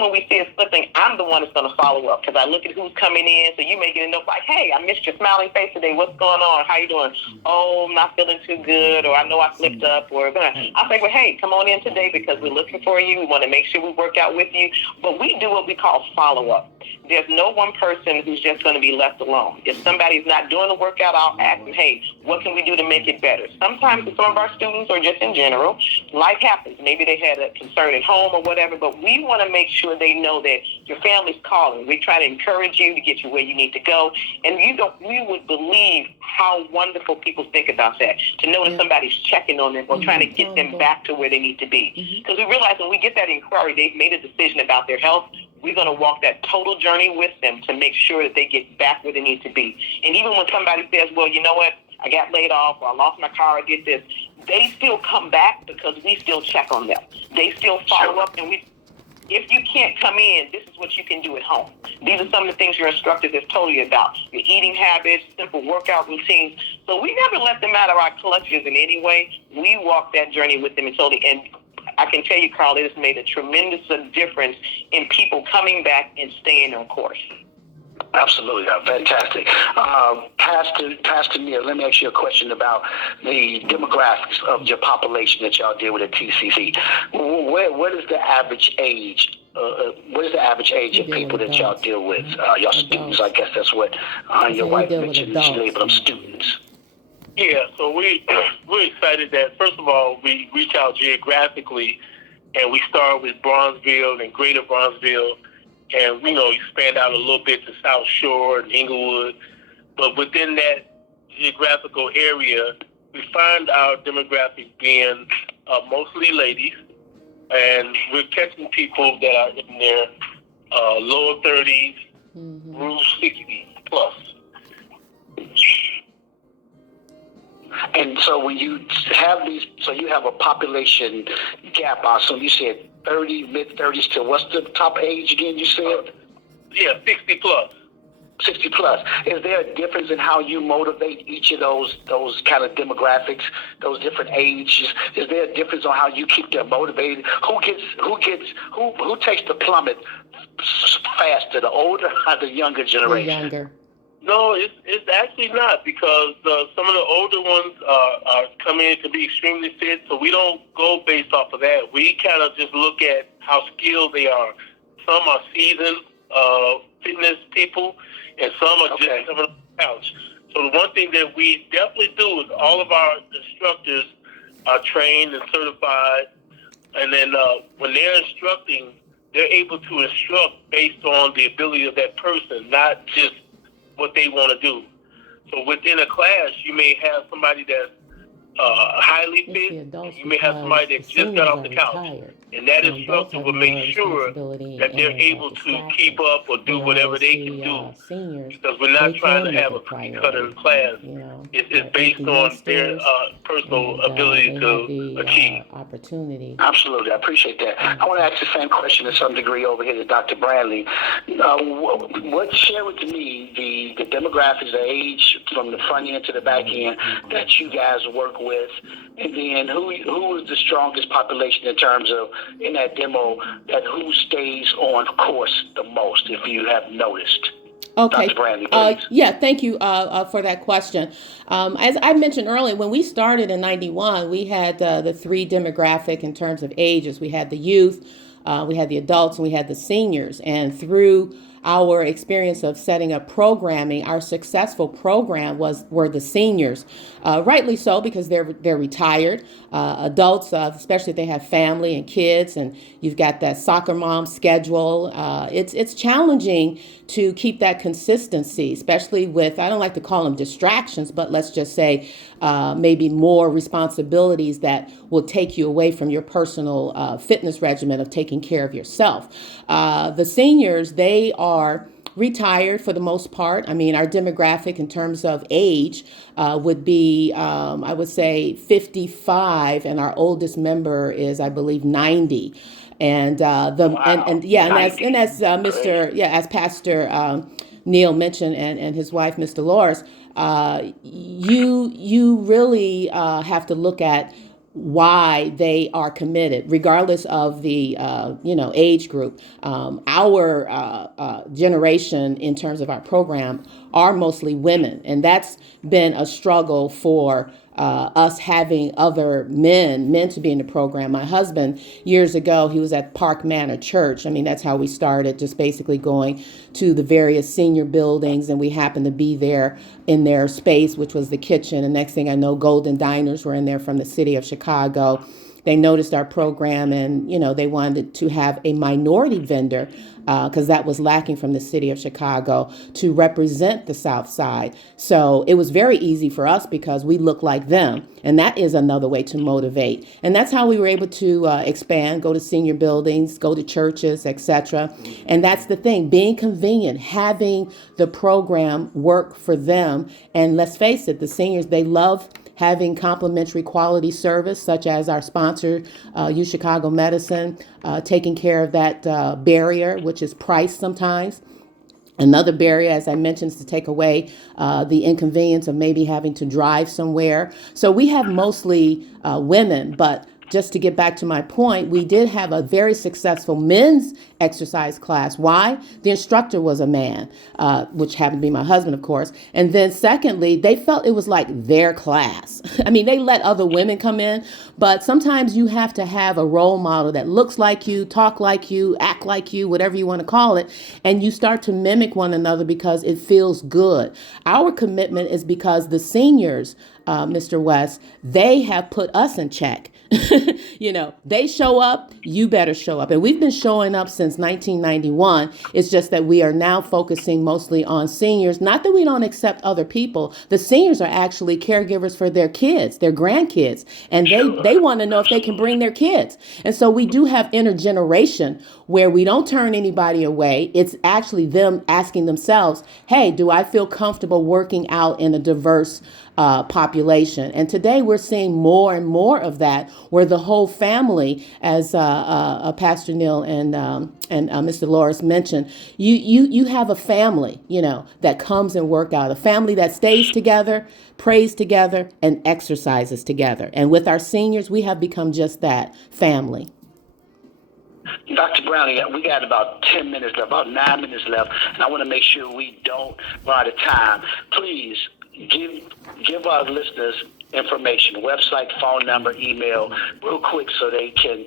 when we see it slipping, I'm the one that's going to follow up because I look at who's coming in. So you may get a note like, hey, I missed your smiling face today. What's going on? How you doing? Oh, I'm not feeling too good, or I know I slipped up, or I say, well, hey, come on in today because we're looking for you. We want to make sure we work out with you. But we do what we call follow-up. There's no one person who's just going to be left alone. If somebody's not doing the workout, I'll ask them, hey, what can we do to make it better? Sometimes with some of our students, or just in general, life happens. Maybe they had a concern at home or whatever, but we want to make sure they know that your family's calling. We try to encourage you to get you where you need to go. And we would believe how wonderful people think about that, to know that somebody's checking on them or trying to get them back to where they need to be. Because we realize when we get that inquiry, they've made a decision about their health. We're going to walk that total journey with them to make sure that they get back where they need to be. And even when somebody says, well, you know what, I got laid off, or I lost my car, I did this, they still come back because we still check on them. They still follow up, and if you can't come in, this is what you can do at home. These are some of the things your instructors have told you about. Your eating habits, simple workout routines. So we never let them out of our clutches in any way. We walk that journey with them until the end. I can tell you, Carl, it has made a tremendous difference in people coming back and staying on course. Absolutely, fantastic. Pastor Neil, let me ask you a question about the demographics of your population that y'all deal with at TCC. What is the average age? What is the average age of people that y'all deal with? Y'all students, I guess that's what your wife mentioned. She labeled them students. Yeah, so we're excited that, first of all, we reach out geographically, and we start with Bronzeville and Greater Bronzeville, and expand out a little bit to South Shore and Inglewood. But within that geographical area, we find our demographic being mostly ladies, and we're catching people that are in their lower 30s, through 60 plus. And so when you have these, so you have a population gap. So you said 30, mid-30s to what's the top age again you said? Yeah, 60 plus. 60 plus. Is there a difference in how you motivate each of those kind of demographics, those different ages? Is there a difference on how you keep them motivated? Who takes the plummet faster, the older or the younger generation? The younger. No, it's actually not, because some of the older ones are coming in to be extremely fit, so we don't go based off of that. We kind of just look at how skilled they are. Some are seasoned fitness people, and some are just coming off the couch. So the one thing that we definitely do is all of our instructors are trained and certified, and then when they're instructing, they're able to instruct based on the ability of that person, not just what they want to do. So within a class, you may have somebody that's highly fit. You may have somebody that just got off the couch. And that instructor will make sure that they're able to keep up or do whatever they can do. Because we're not trying to have a cookie-cutter class. It's based on their personal ability to achieve. Opportunity. Absolutely. I appreciate that. I want to ask the same question to some degree over here to Dr. Bradley. Share with me the demographics, the age from the front end to the back end that you guys work with, and then who is the strongest population in terms of, in that demo, that who stays on course the most, if you have noticed? Okay. Dr. Bradley, please. Yeah, thank you for that question. As I mentioned earlier, when we started in 91, we had the three demographic in terms of ages. We had the youth, we had the adults, and we had the seniors. And through our experience of setting up programming, our successful program were the seniors, rightly so, because they're retired. Adults, especially if they have family and kids, and you've got that soccer mom schedule. It's challenging to keep that consistency, especially with, I don't like to call them distractions, but let's just say maybe more responsibilities that will take you away from your personal fitness regimen of taking care of yourself. The seniors, they are retired for the most part. I mean, our demographic in terms of age would be, I would say 55, and our oldest member is, I believe, 90. And as Pastor Neil mentioned, and his wife, Miss Dolores, you really have to look at why they are committed, regardless of the age group. Our generation, in terms of our program, are mostly women, and that's been a struggle for us having other men to be in the program. My husband, years ago, he was at Park Manor Church. I mean, that's how we started, just basically going to the various senior buildings, and we happened to be there in their space, which was the kitchen. And next thing I know, Golden Diners were in there from the city of Chicago. They noticed our program, and they wanted to have a minority vendor, because that was lacking from the city of Chicago, to represent the South Side. So it was very easy for us because we look like them, and that is another way to motivate. And that's how we were able to expand, go to senior buildings, go to churches, etc. And that's the thing, being convenient, having the program work for them. And let's face it, the seniors, they love having complimentary quality service, such as our sponsor, U Chicago Medicine, taking care of that barrier, which is price sometimes. Another barrier, as I mentioned, is to take away the inconvenience of maybe having to drive somewhere. So we have mostly women, but just to get back to my point, we did have a very successful men's exercise class. Why? The instructor was a man, which happened to be my husband, of course. And then secondly, they felt it was like their class. I mean, they let other women come in, but sometimes you have to have a role model that looks like you, talk like you, act like you, whatever you want to call it. And you start to mimic one another because it feels good. Our commitment is because the seniors, Mr. West, they have put us in check. They show up, you better show up. And we've been showing up since 1991. It's just that we are now focusing mostly on seniors. Not that we don't accept other people. The seniors are actually caregivers for their kids, their grandkids, and they want to know if they can bring their kids. And so we do have intergeneration where we don't turn anybody away. It's actually them asking themselves, hey, do I feel comfortable working out in a diverse population? And today we're seeing more and more of that, where the whole family, as Pastor Neil and Mr. Loris mentioned, you have a family, that comes and work out, a family that stays together, prays together, and exercises together. And with our seniors, we have become just that, family. Dr. Browning, we got about 10 minutes left, about 9 minutes left, and I want to make sure we don't run out of time. Please give our listeners information, website, phone number, email, real quick, so they can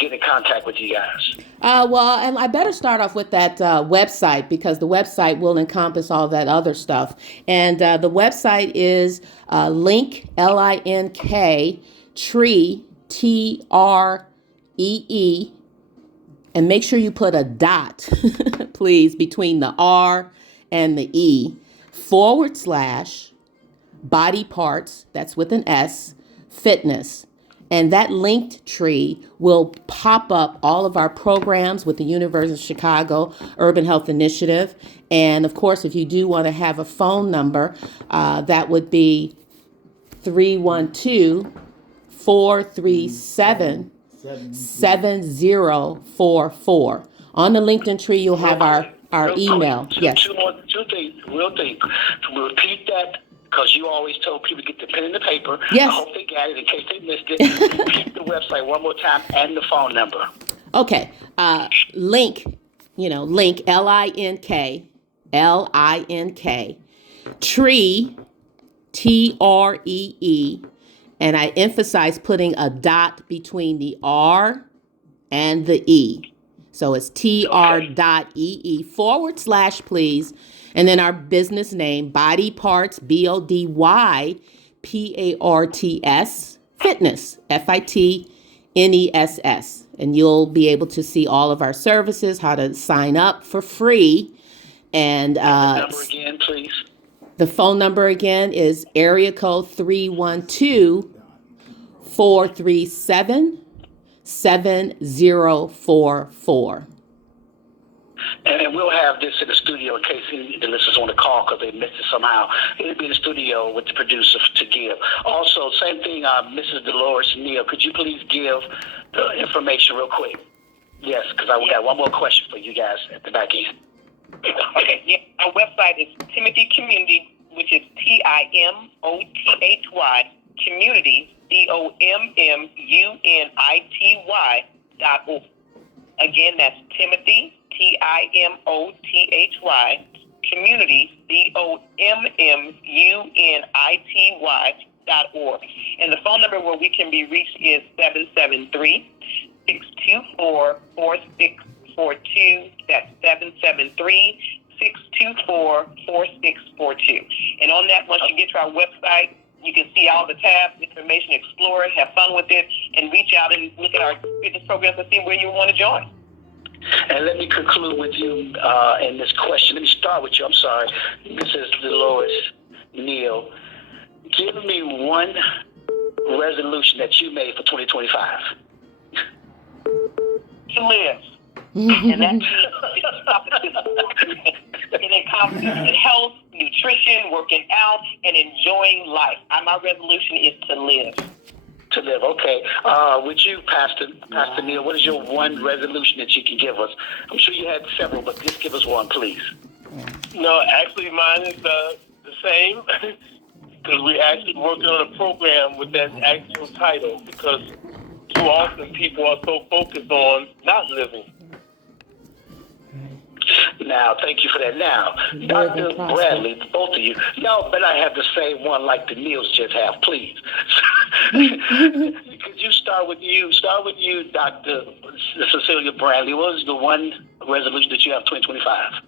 get in contact with you guys. Well, and I better start off with that website, because the website will encompass all that other stuff. And the website is link, L-I-N-K, tree, T-R-E-E, and make sure you put a dot, please, between the R and the E, / body parts, that's with an S, fitness. And that linked tree will pop up all of our programs with the University of Chicago Urban Health Initiative. And of course, if you do want to have a phone number, that would be 312-437-7044. On the LinkedIn tree, you'll have our email. Yes. Two things, real thing. We'll repeat that, because you always told people to get the pen and the paper. Yes. I hope they got it in case they missed it. Repeat the website one more time and the phone number. Okay. Link, link, L-I-N-K, tree, T-R-E-E, and I emphasize putting a dot between the R and the E. So it's tr.ee / please. And then our business name, Body Parts, BODYPARTS, Fitness, FITNESS. And you'll be able to see all of our services, how to sign up for free. And the number again, please. The phone number again is area code 312-437-7044. And we'll have this in the studio in case any of the listeners want to call because they missed it somehow. It'll be in the studio with the producer to give. Also, same thing, Mrs. Dolores Neal, could you please give the information real quick? Yes, because I got one more question for you guys at the back end. Okay, yeah. Our website is Timothy Community, which is TIMOTHY community, COMMUNITY.org. Again, that's Timothy, TIMOTHY, community, COMMUNITY.org. And the phone number where we can be reached is 773-624-4642. That's 773-624-4642. And on that, once you get to our website, you can see all the tabs, information, explore it, have fun with it, and reach out and look at our fitness programs and see where you want to join. And let me conclude with you in this question. Let me start with you. I'm sorry. Mrs. Dolores Neal. Give me one resolution that you made for 2025. To live. And that means it encompasses health, nutrition, working out, and enjoying life. My resolution is to live. To live, okay. With you, Pastor Neal, what is your one resolution that you can give us? I'm sure you had several, but just give us one, please. No, actually, mine is the same. Because we're actually working on a program with that actual title, because too often people are so focused on not living. Now, thank you for that. Now, Dr. Bradley, both of you, y'all better have the same one like the Neals just have, please. Could you start with you, Dr. Cecilia Bradley? What is the one resolution that you have 2025?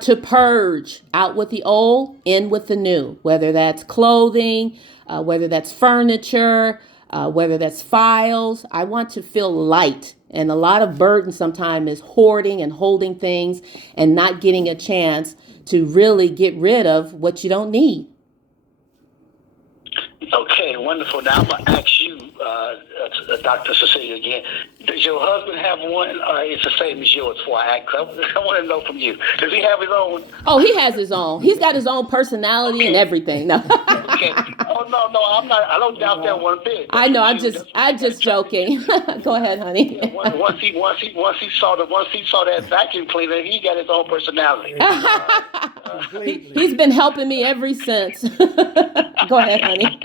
To purge out with the old, in with the new, whether that's clothing, whether that's furniture, whether that's files. I want to feel light. And a lot of burden sometimes is hoarding and holding things and not getting a chance to really get rid of what you don't need. Okay, wonderful. Now I'm going to ask you, Dr. Cecilia, again. Does your husband have one, or it's the same as yours before I ask? I want to know from you. Does he have his own? Oh, he has his own. He's got his own personality and everything. No. Okay. Oh, no, I'm not. I don't doubt that one bit. I know. I'm just joking. Go ahead, honey. Yeah, once he saw that vacuum cleaner, he got his own personality. He's been helping me ever since. Go ahead, honey.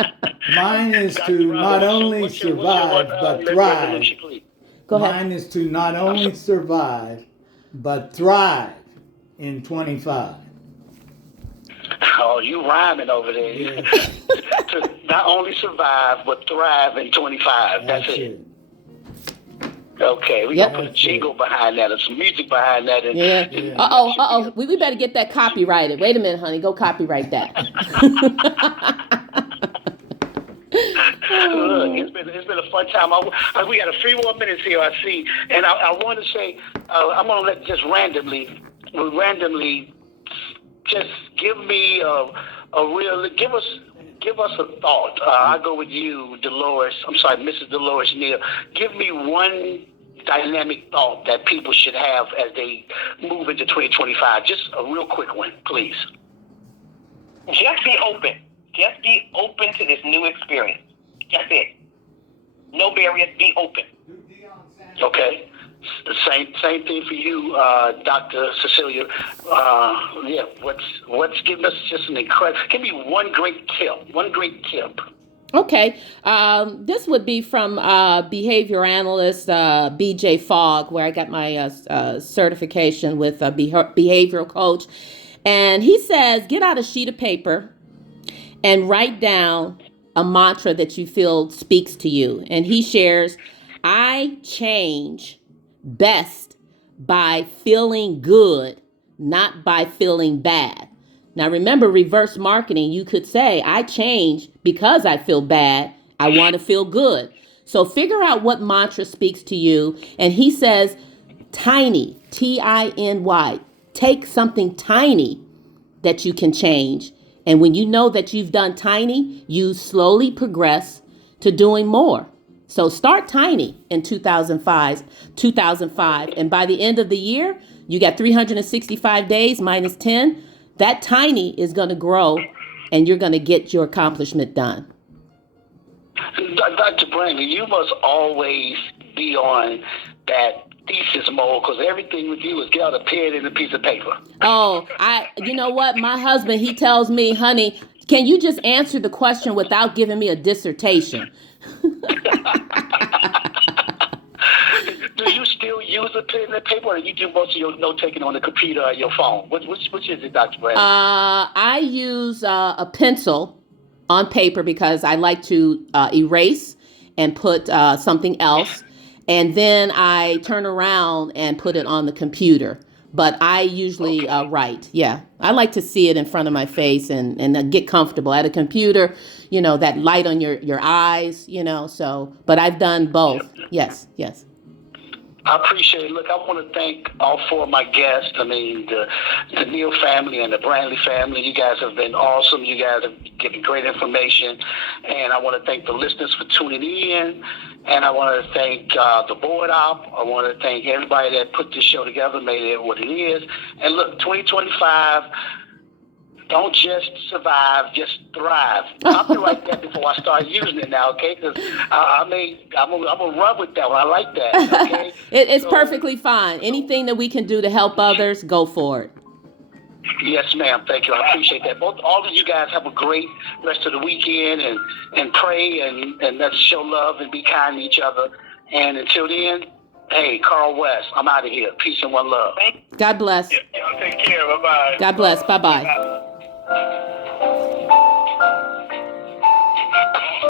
Mine is to not only survive but thrive. Go ahead. Mine is to not only survive but thrive in 25. Oh, you rhyming over there. Yeah. To not only survive but thrive in 25. That's it. Okay, we're going to put a jingle behind that or some music behind that. And, yeah. Uh-oh. We better get that copyrighted. Wait a minute, honey. Go copyright that. Look, it's been a fun time. We got a few more minutes here, I see. And I want to say, I'm going to let just randomly, just give me give us a thought. I'll go with you, Mrs. Dolores Neal. Give me one dynamic thought that people should have as they move into 2025. Just a real quick one, please. Just be open. Just be open to this new experience. That's it. No barriers. Be open. Okay. The same thing for you, Dr. Cecilia. What's giving us just an incredible? Give me one great tip. Okay. This would be from behavior analyst BJ Fogg, where I got my certification with a behavioral coach. And he says, get out a sheet of paper and write down a mantra that you feel speaks to you. And he shares, I change best by feeling good, not by feeling bad. Now remember, reverse marketing, you could say, I change because I feel bad. I want to feel good. So figure out what mantra speaks to you. And he says, tiny, Tiny. Take something tiny that you can change. And when you know that you've done tiny, you slowly progress to doing more. So start tiny in 2005. And by the end of the year, you got 365 days minus 10. That tiny is going to grow and you're going to get your accomplishment done. Dr. Brandon, you must always be on that thesis mode, because everything with you is get out a pen and a piece of paper. Oh, you know what? My husband, he tells me, honey, Can you just answer the question without giving me a dissertation? Do you still use a pen and paper, or do you do most of your note taking on the computer or your phone? Which is it, Dr. Bradley? I use a pencil on paper because I like to erase and put something else. And then I turn around and put it on the computer. But I usually write. Yeah, I like to see it in front of my face and get comfortable. At a computer, you know, that light on your eyes, you know, so, but I've done both. Yes, yes. I appreciate it. Look, I want to thank all four of my guests. I mean, the Neal family and the Brantley family. You guys have been awesome. You guys have given great information. And I want to thank the listeners for tuning in. And I want to thank the board op. I want to thank everybody that put this show together, made it what it is. And look, 2025, don't just survive, just thrive. Copyright that before I start using it now, okay? Because I'm gonna run with that one. I like that. Okay? It's perfectly fine. Anything that we can do to help others, go for it. Yes, ma'am. Thank you. I appreciate that. All of you guys have a great rest of the weekend, and pray and let's show love and be kind to each other. And until then, hey, Carl West, I'm out of here. Peace and one love. God bless. Y'all take care. Bye-bye. God bless. Bye-bye.